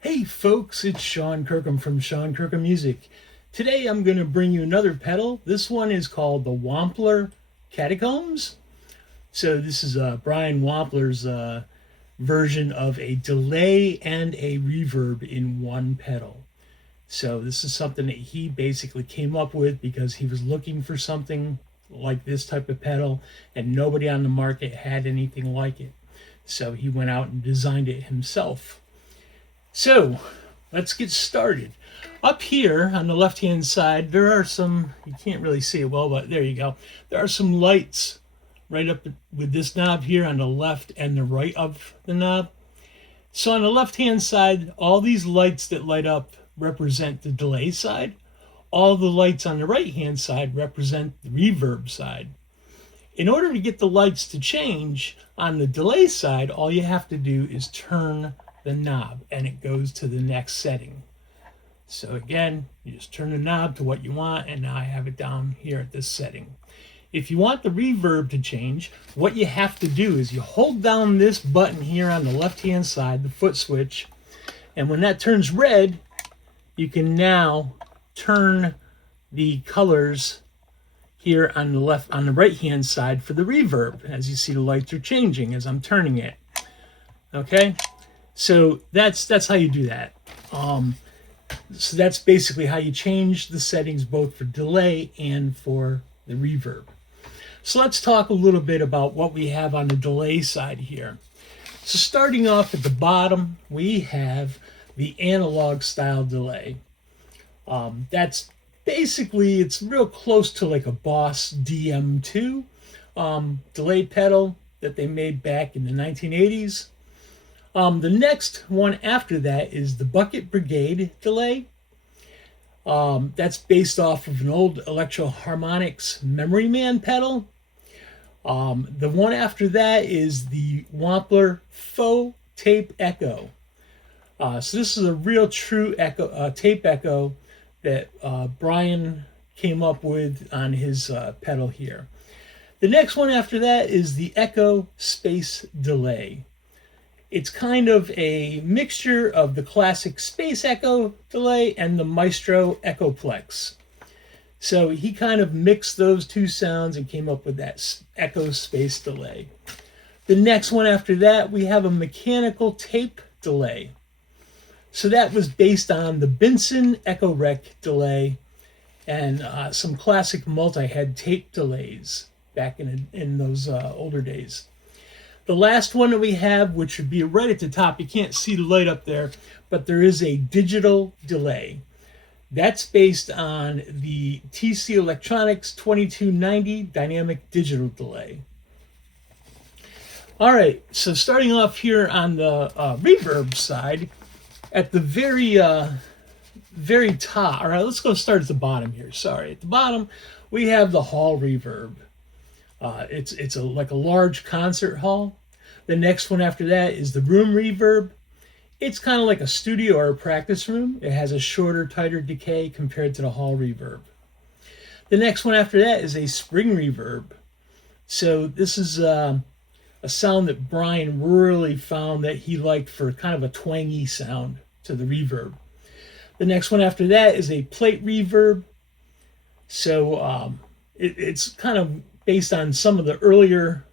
Hey folks, it's Sean Kirkham from Sean Kirkham Music. Today I'm going to bring you another pedal. This one is called the Wampler Catacombs. So this is Brian Wampler's version of a delay and a reverb in one pedal. So this is something that he basically came up with because he was looking for something like this type of pedal and nobody on the market had anything like it. So he went out and designed it himself. So let's get started. Up here on the left hand side, there are some, you can't really see it well, but there you go. There are some lights right up with this knob here on the left and the right of the knob. So on the left hand side, all these lights that light up represent the delay side. All the lights on the right hand side represent the reverb side. In order to get the lights to change on the delay side, all you have to do is turn the knob and it goes to the next setting. So again, you just turn the knob to what you want, and now I have it down here at this setting. If you want the reverb to change, what you have to do is you hold down this button here on the left hand side, the foot switch, and when that turns red, you can now turn the colors here on the right hand side for the reverb. As you see, the lights are changing as I'm turning it. Okay, so that's how you do that. So that's basically how you change the settings both for delay and for the reverb. So let's talk a little bit about what we have on the delay side here. So starting off at the bottom, we have the analog style delay. That's basically, it's real close to like a Boss DM2 delay pedal that they made back in the 1980s. The next one after that is the Bucket Brigade delay. That's based off of an old Electro Harmonix Memory Man pedal. The one after that is the Wampler Faux Tape Echo. So this is a real true echo, tape echo that Brian came up with on his pedal here. The next one after that is the Echo Space Delay. It's kind of a mixture of the classic Space Echo delay and the Maestro Echoplex. So he kind of mixed those two sounds and came up with that Echo Space delay. The next one after that, we have a mechanical tape delay. So that was based on the Benson Echo Rec delay and some classic multi-head tape delays back in those older days. The last one that we have, which would be right at the top, you can't see the light up there, but there is a digital delay. That's based on the TC Electronics 2290 dynamic digital delay. All right, so starting off here on the reverb side, at the very top, all right, let's go start at the bottom here. Sorry, at the bottom, we have the hall reverb. It's like a large concert hall. The next one after that is the room reverb. It's kind of like a studio or a practice room. It has a shorter, tighter decay compared to the hall reverb. The next one after that is a spring reverb. So this is a sound that Brian really found that he liked for kind of a twangy sound to the reverb. The next one after that is a plate reverb. So it's kind of based on some of the earlier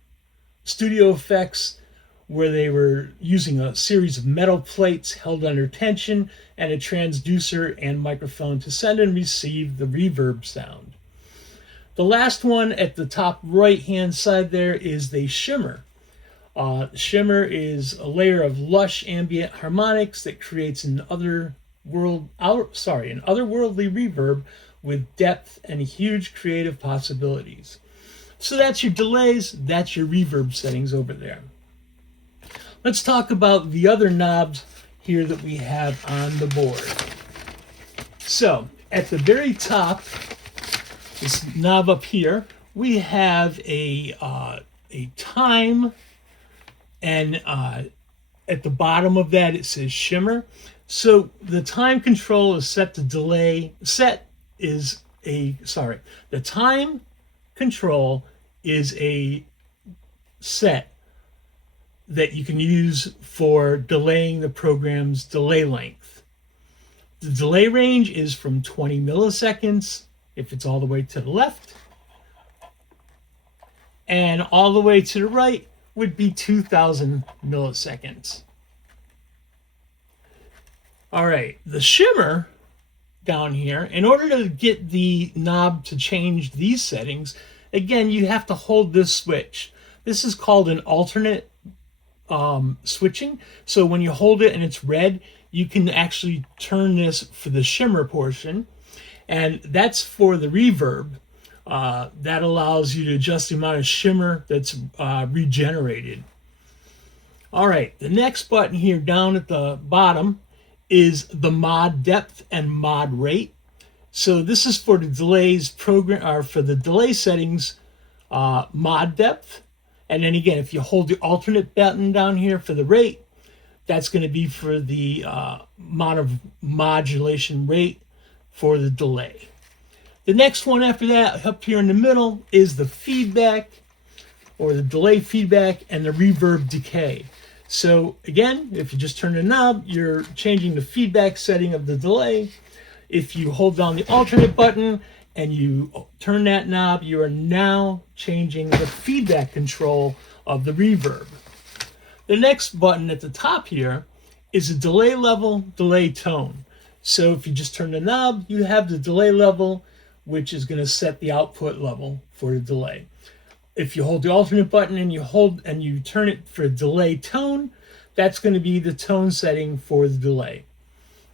studio effects where they were using a series of metal plates held under tension and a transducer and microphone to send and receive the reverb sound. The last one at the top right hand side there is the shimmer. Shimmer is a layer of lush ambient harmonics that creates an otherworldly reverb with depth and huge creative possibilities. So that's your delays, that's your reverb settings over there. Let's talk about the other knobs here that we have on the board. So at the very top, this knob up here, we have a time, and at the bottom of that it says shimmer. So the time control is set to delay. The time control is a set that you can use for delaying the program's delay length. The delay range is from 20 milliseconds if it's all the way to the left, and all the way to the right would be 2000 milliseconds. All right, the shimmer down here, in order to get the knob to change these settings, again, you have to hold this switch. This is called an alternate switching. So when you hold it and it's red, you can actually turn this for the shimmer portion, and that's for the reverb. That allows you to adjust the amount of shimmer that's regenerated. All right, the next button here down at the bottom is the mod depth and mod rate. So this is for the delays program, or for the delay settings, mod depth. And then again, if you hold the alternate button down here for the rate, that's going to be for the amount of modulation rate for the delay. The next one after that, up here in the middle, is the feedback, or the delay feedback, and the reverb decay. So again, if you just turn the knob, you're changing the feedback setting of the delay. If you hold down the alternate button and you turn that knob, you are now changing the feedback control of the reverb. The next button at the top here is a delay level, delay tone. So if you just turn the knob, you have the delay level, which is going to set the output level for the delay. If you hold the alternate button and you turn it for delay tone, that's going to be the tone setting for the delay.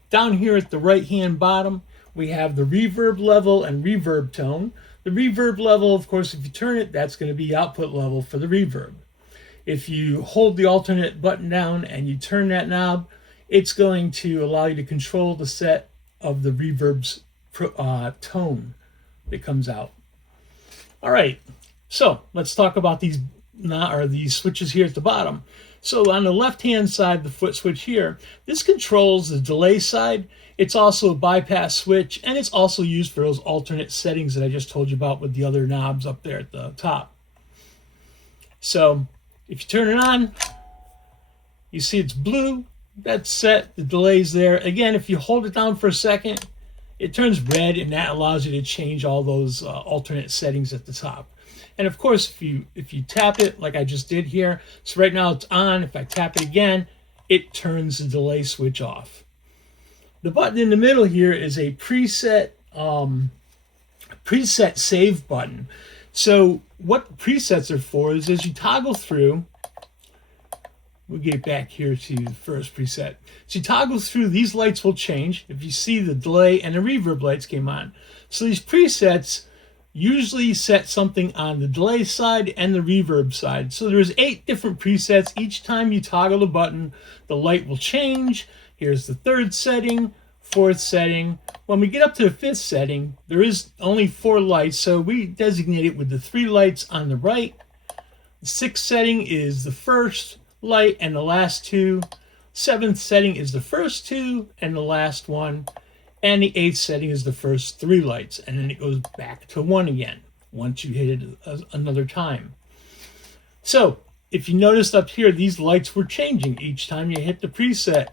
Down here at the right hand bottom, we have the reverb level and reverb tone. The reverb level, of course, if you turn it, that's going to be output level for the reverb. If you hold the alternate button down and you turn that knob, it's going to allow you to control the set of the reverb's tone that comes out. All right. So let's talk about these switches here at the bottom. So on the left-hand side, the foot switch here, this controls the delay side. It's also a bypass switch, and it's also used for those alternate settings that I just told you about with the other knobs up there at the top. So if you turn it on, you see it's blue. That's set. The delay's there. Again, if you hold it down for a second, it turns red, and that allows you to change all those alternate settings at the top. And of course, if you tap it like I just did here, so right now it's on. If I tap it again, it turns the delay switch off. The button in the middle here is a preset save button. So what presets are for is as you toggle through, we'll get back here to the first preset. So you toggle through, these lights will change. If you see, the delay and the reverb lights came on. So these presets usually set something on the delay side and the reverb side. So there's 8 different presets. Each time you toggle the button, the light will change. Here's the 3rd setting, 4th setting. When we get up to the 5th setting, there is only 4 lights, so we designate it with the 3 lights on the right. The 6th setting is the first light and the last 2. 7th setting is the first 2 and the last 1. And the 8th setting is the first 3 lights, and then it goes back to 1 again once you hit it another time. So if you noticed up here, these lights were changing. Each time you hit the preset,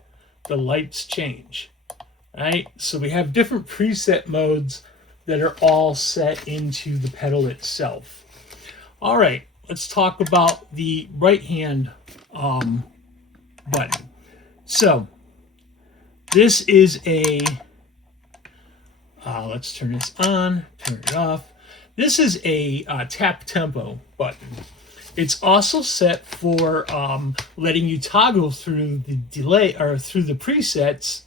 the lights change. Right? So we have different preset modes that are all set into the pedal itself. All right, let's talk about the right hand button. So this is a let's turn this on, turn it off. This is a tap tempo button. It's also set for letting you toggle through the delay or through the presets.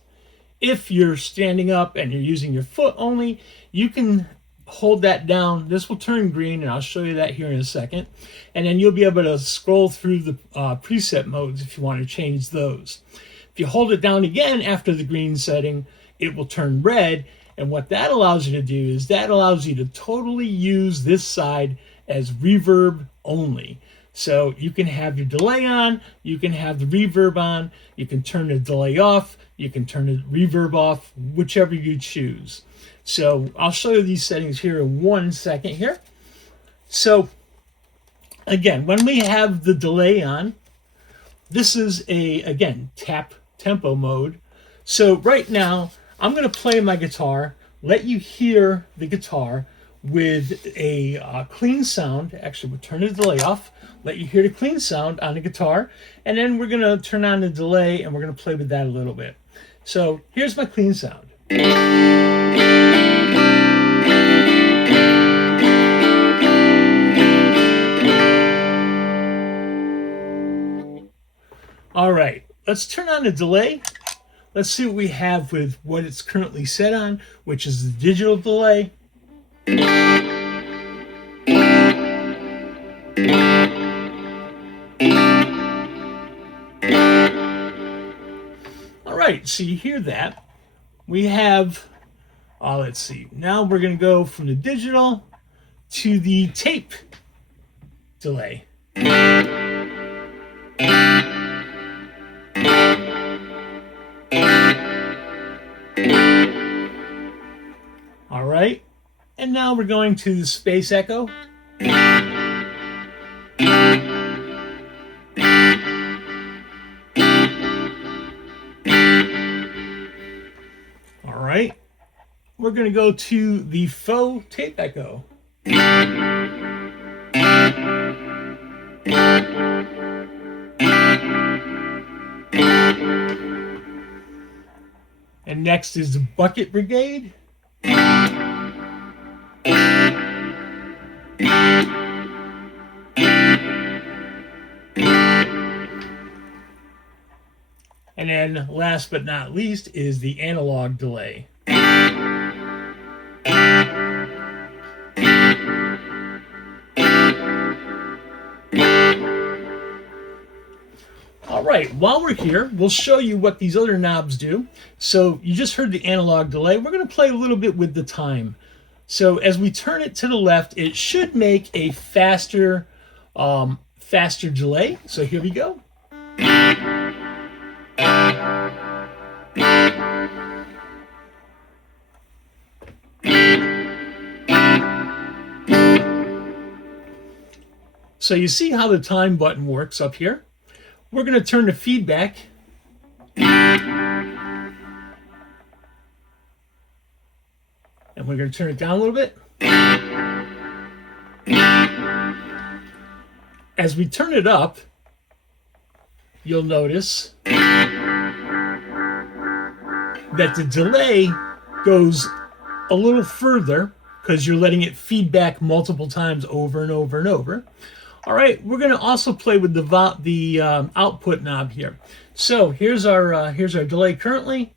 If you're standing up and you're using your foot only, you can hold that down. This will turn green, and I'll show you that here in a second. And then you'll be able to scroll through the preset modes if you want to change those. If you hold it down again after the green setting, it will turn red. And what that allows you to do is that allows you to totally use this side as reverb only. So you can have your delay on, you can have the reverb on, you can turn the delay off, you can turn the reverb off, whichever you choose. So I'll show you these settings here in 1 second here. So again, when we have the delay on, this is again, tap tempo mode. So right now, I'm going to play my guitar, let you hear the guitar with a clean sound. Actually, we'll turn the delay off, let you hear the clean sound on the guitar, and then we're going to turn on the delay and we're going to play with that a little bit. So here's my clean sound. All right, let's turn on the delay. Let's see what we have with what it's currently set on, which is the digital delay. All right, so you hear that. We have, let's see, now we're going to go from the digital to the tape delay. All right, and now we're going to the space echo. All right, we're going to go to the faux tape echo. And next is the bucket brigade. And then last but not least is the analog delay. All right, while we're here, we'll show you what these other knobs do. So you just heard the analog delay. We're going to play a little bit with the time. So as we turn it to the left, it should make a faster delay. So here we go. So you see how the time button works up here. We're going to turn the feedback. And we're going to turn it down a little bit. As we turn it up, you'll notice that the delay goes a little further because you're letting it feed back multiple times over and over and over. All right, we're going to also play with the output knob here. So here's our delay currently.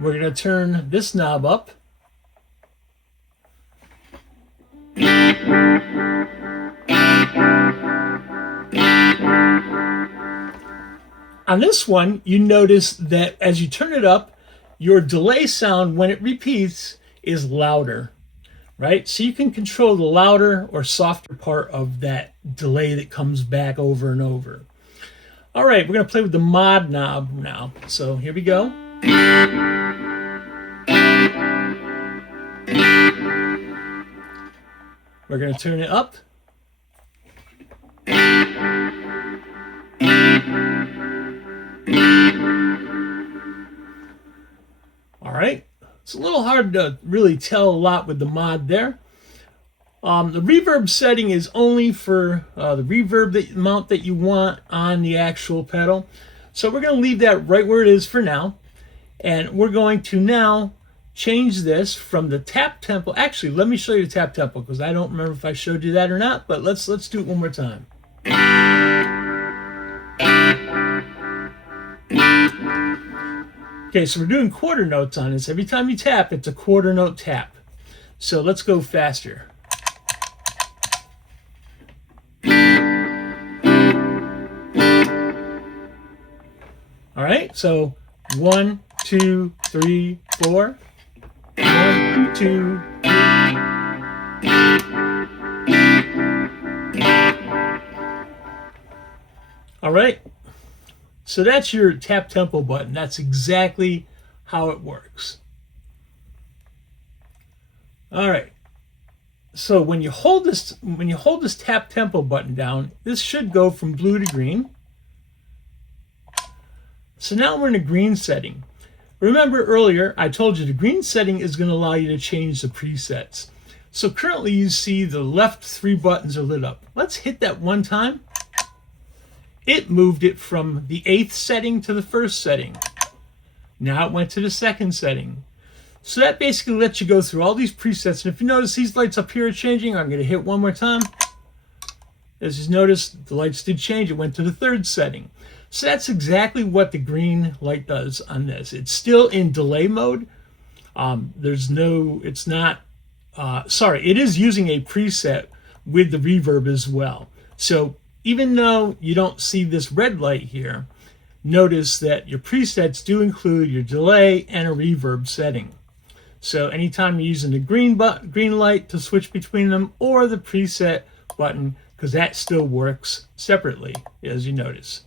We're going to turn this knob up. On this one, you notice that as you turn it up, your delay sound, when it repeats, is louder, right? So you can control the louder or softer part of that delay that comes back over and over. All right, we're going to play with the mod knob now. So here we go. We're going to turn it up. All right, it's a little hard to really tell a lot with the mod there. The reverb setting is only for the reverb amount that you want on the actual pedal. So we're going to leave that right where it is for now. And we're going to now change this from the tap tempo. Actually, let me show you the tap tempo because I don't remember if I showed you that or not, but let's do it one more time. Okay, so we're doing quarter notes on this. Every time you tap, it's a quarter note tap. So let's go faster. All right, so 1, 2, 3, 4. 1, 2, 3. All right. So that's your tap tempo button. That's exactly how it works. All right. So when you hold this tap tempo button down, this should go from blue to green. So now we're in a green setting. Remember earlier, I told you the green setting is going to allow you to change the presets. So currently you see the left 3 buttons are lit up. Let's hit that one time. It moved it from the 8th setting to the 1st setting. Now it went to the 2nd setting. So that basically lets you go through all these presets. And if you notice these lights up here are changing, I'm going to hit one more time. As you notice, the lights did change. It went to the 3rd setting. So that's exactly what the green light does on this. It's still in delay mode. It is using a preset with the reverb as well. So even though you don't see this red light here, notice that your presets do include your delay and a reverb setting. So anytime you're using the green light to switch between them, or the preset button, because that still works separately, as you notice.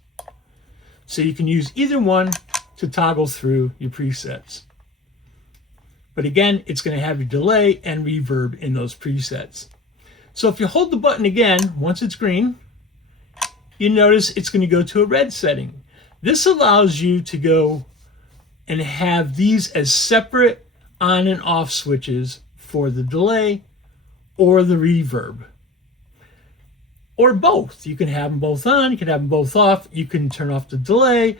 So you can use either one to toggle through your presets. But again, it's going to have your delay and reverb in those presets. So if you hold the button again, once it's green, you notice it's going to go to a red setting. This allows you to go and have these as separate on and off switches for the delay or the reverb. Or both. You can have them both on, you can have them both off. You can turn off the delay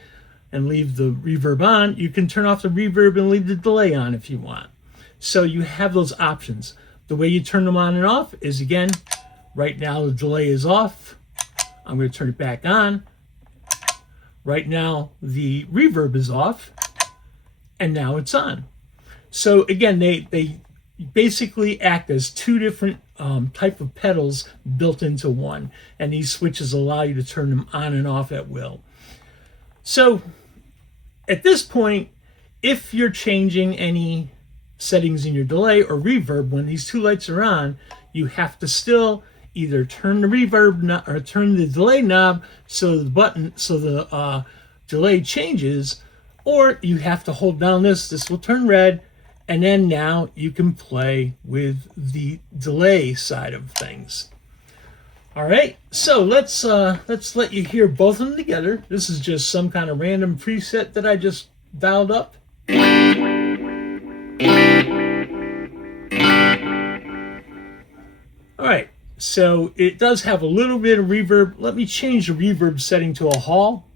and leave the reverb on. You can turn off the reverb and leave the delay on if you want. So you have those options. The way you turn them on and off is, again, right now the delay is off. I'm going to turn it back on. Right now the reverb is off, and now it's on. So again, they basically act as 2 different type of pedals built into one, and these switches allow you to turn them on and off at will. So at this point, if you're changing any settings in your delay or reverb when these 2 lights are on, you have to still either turn the reverb or turn the delay knob so the delay changes, or you have to hold down this will turn red, and then now you can play with the delay side of things. All right, so let's let you hear both of them together. This is just some kind of random preset that I just dialed up. All right, so it does have a little bit of reverb. Let me change the reverb setting to a hall.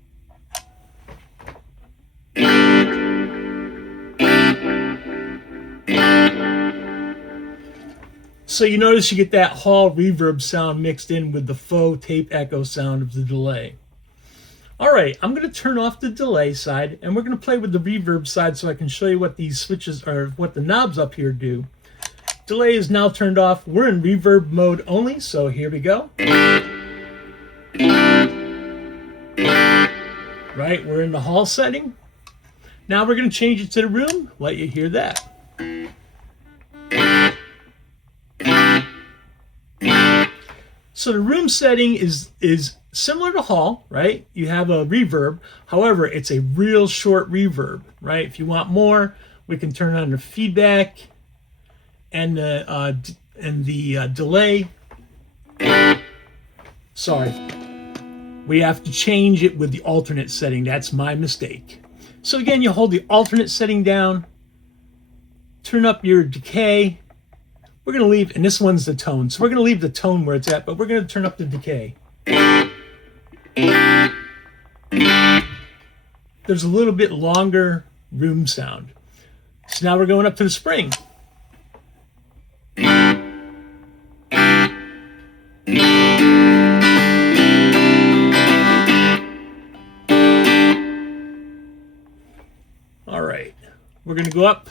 So you notice you get that hall reverb sound mixed in with the faux tape echo sound of the delay. All right, I'm going to turn off the delay side, and we're going to play with the reverb side so I can show you what these switches are, what the knobs up here do. Delay is now turned off. We're in reverb mode only, so here we go. Right, we're in the hall setting. Now we're going to change it to the room. Let you hear that. So the room setting is similar to hall, right? You have a reverb. However, it's a real short reverb, right? If you want more, we can turn on the feedback and the delay. Sorry. We have to change it with the alternate setting. That's my mistake. So again, you hold the alternate setting down, turn up your decay. We're going to leave, and this one's the tone, so we're going to leave the tone where it's at, but we're going to turn up the decay. There's a little bit longer room sound. So now we're going up to the spring. All right, we're going to go up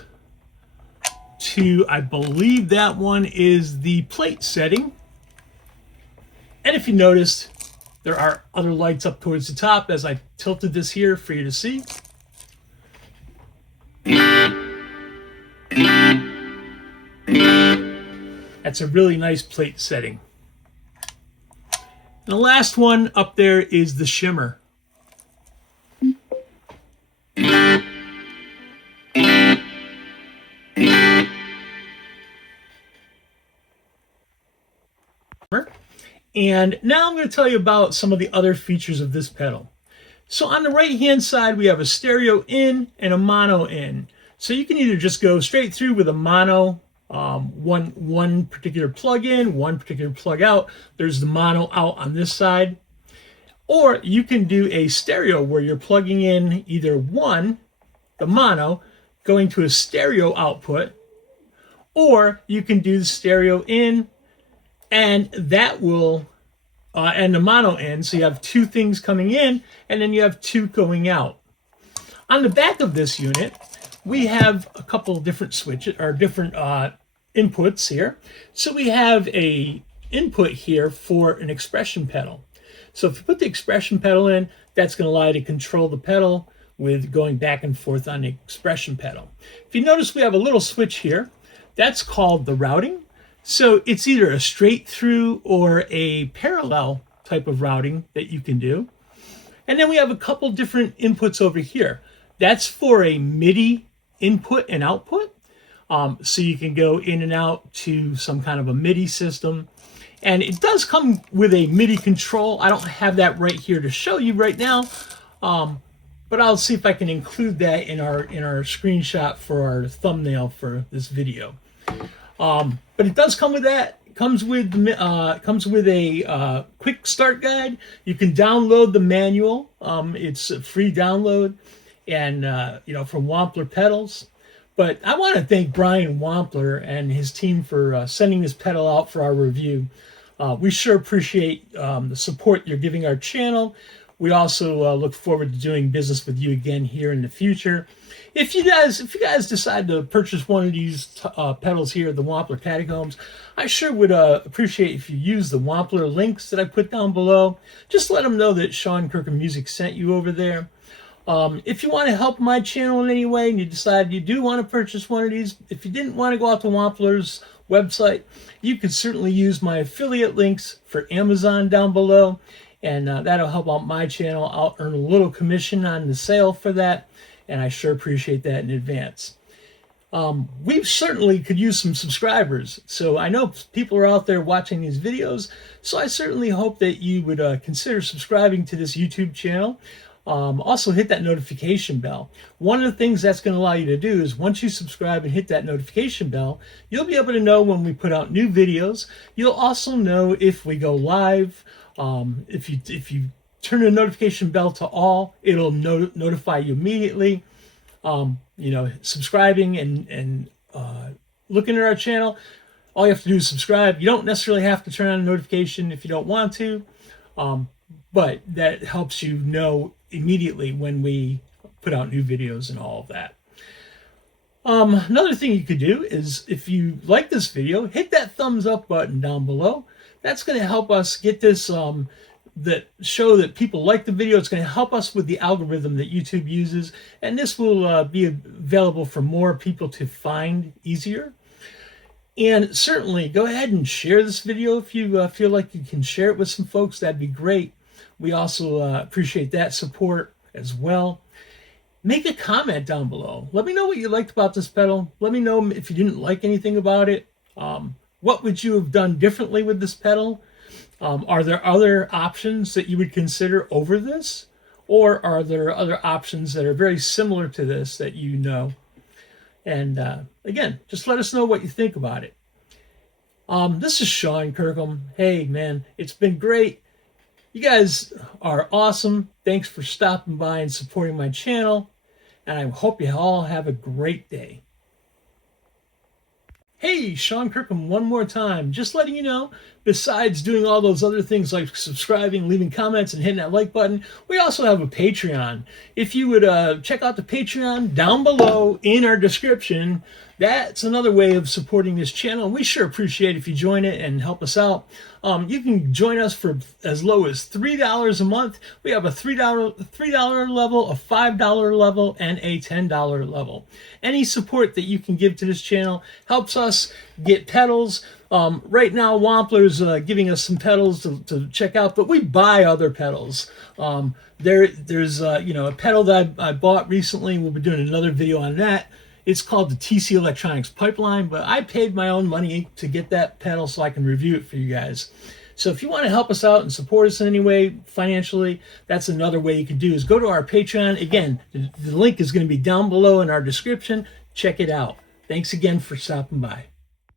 to, I believe that one is the plate setting. And if you noticed, there are other lights up towards the top as I tilted this here for you to see. That's a really nice plate setting. And the last one up there is the shimmer. And now I'm going to tell you about some of the other features of this pedal. So on the right hand side, we have a stereo in and a mono in. So you can either just go straight through with a mono, one particular plug in, one particular plug out. There's the mono out on this side. Or you can do a stereo where you're plugging in either one, the mono, going to a stereo output, or you can do the stereo in and that will, and the mono in. So you have two things coming in and then you have two going out. On the back of this unit, we have a couple of different switches or different inputs here. So we have a input here for an expression pedal. So if you put the expression pedal in, that's going to allow you to control the pedal with going back and forth on the expression pedal. If you notice, we have a little switch here. That's called the routing. So it's either a straight through or a parallel type of routing that you can do. And then we have a couple different inputs over here. That's for a MIDI input and output. So you can go in and out to some kind of a MIDI system. And it does come with a MIDI control. I don't have that right here to show you right now. But I'll see if I can include that in our screenshot for our thumbnail for this video. But it does come with that. It comes with a quick start guide. You can download the manual. It's a free download, and from Wampler Pedals. But I want to thank Brian Wampler and his team for sending this pedal out for our review. We sure appreciate the support you're giving our channel. We also look forward to doing business with you again here in the future. If you guys decide to purchase one of these pedals here at the Wampler Catacombs, I sure would appreciate if you use the Wampler links that I put down below. Just let them know that Sean Kirkham Music sent you over there. If you want to help my channel in any way and you decide you do want to purchase one of these, if you didn't want to go out to Wampler's website, you can certainly use my affiliate links for Amazon down below, and that'll help out my channel. I'll earn a little commission on the sale for that, and I sure appreciate that in advance. We certainly could use some subscribers, so I know people are out there watching these videos, so I certainly hope that you would consider subscribing to this YouTube channel. Also hit that notification bell. One of the things that's going to allow you to do is once you subscribe and hit that notification bell, you'll be able to know when we put out new videos. You'll also know if we go live. If you turn the notification bell to all, it'll notify you immediately. Subscribing and looking at our channel, all you have to do is subscribe. You don't necessarily have to turn on a notification if you don't want to, but that helps you know immediately when we put out new videos and all of that. Another thing you could do is, if you like this video, hit that thumbs up button down below. That's going to help us get this that show that people like the video. It's going to help us with the algorithm that YouTube uses, and this will be available for more people to find easier. And certainly go ahead and share this video if you feel like you can share it with some folks. That'd be great. We also appreciate that support as well. Make a comment down below. Let me know what you liked about this pedal. Let me know if you didn't like anything about it. What would you have done differently with this pedal? Are there other options that you would consider over this? Or are there other options that are very similar to this that you know? And again, just let us know what you think about it. This is Sean Kirkham. Hey, man, it's been great. You guys are awesome. Thanks for stopping by and supporting my channel. And I hope you all have a great day. Hey, Sean Kirkham one more time. Just letting you know, besides doing all those other things like subscribing, leaving comments, and hitting that like button, we also have a Patreon. If you would check out the Patreon down below in our description, that's another way of supporting this channel. We sure appreciate if you join it and help us out. You can join us for as low as $3 a month. We have a $3 level, a $5 level, and a $10 level. Any support that you can give to this channel helps us get pedals. Right now, Wampler's giving us some pedals to check out, but we buy other pedals. There's a pedal that I bought recently. We'll be doing another video on that. It's called the TC Electronics Pipeline, but I paid my own money to get that pedal so I can review it for you guys. So if you want to help us out and support us in any way financially, that's another way you can do is go to our Patreon. Again, the link is going to be down below in our description. Check it out. Thanks again for stopping by.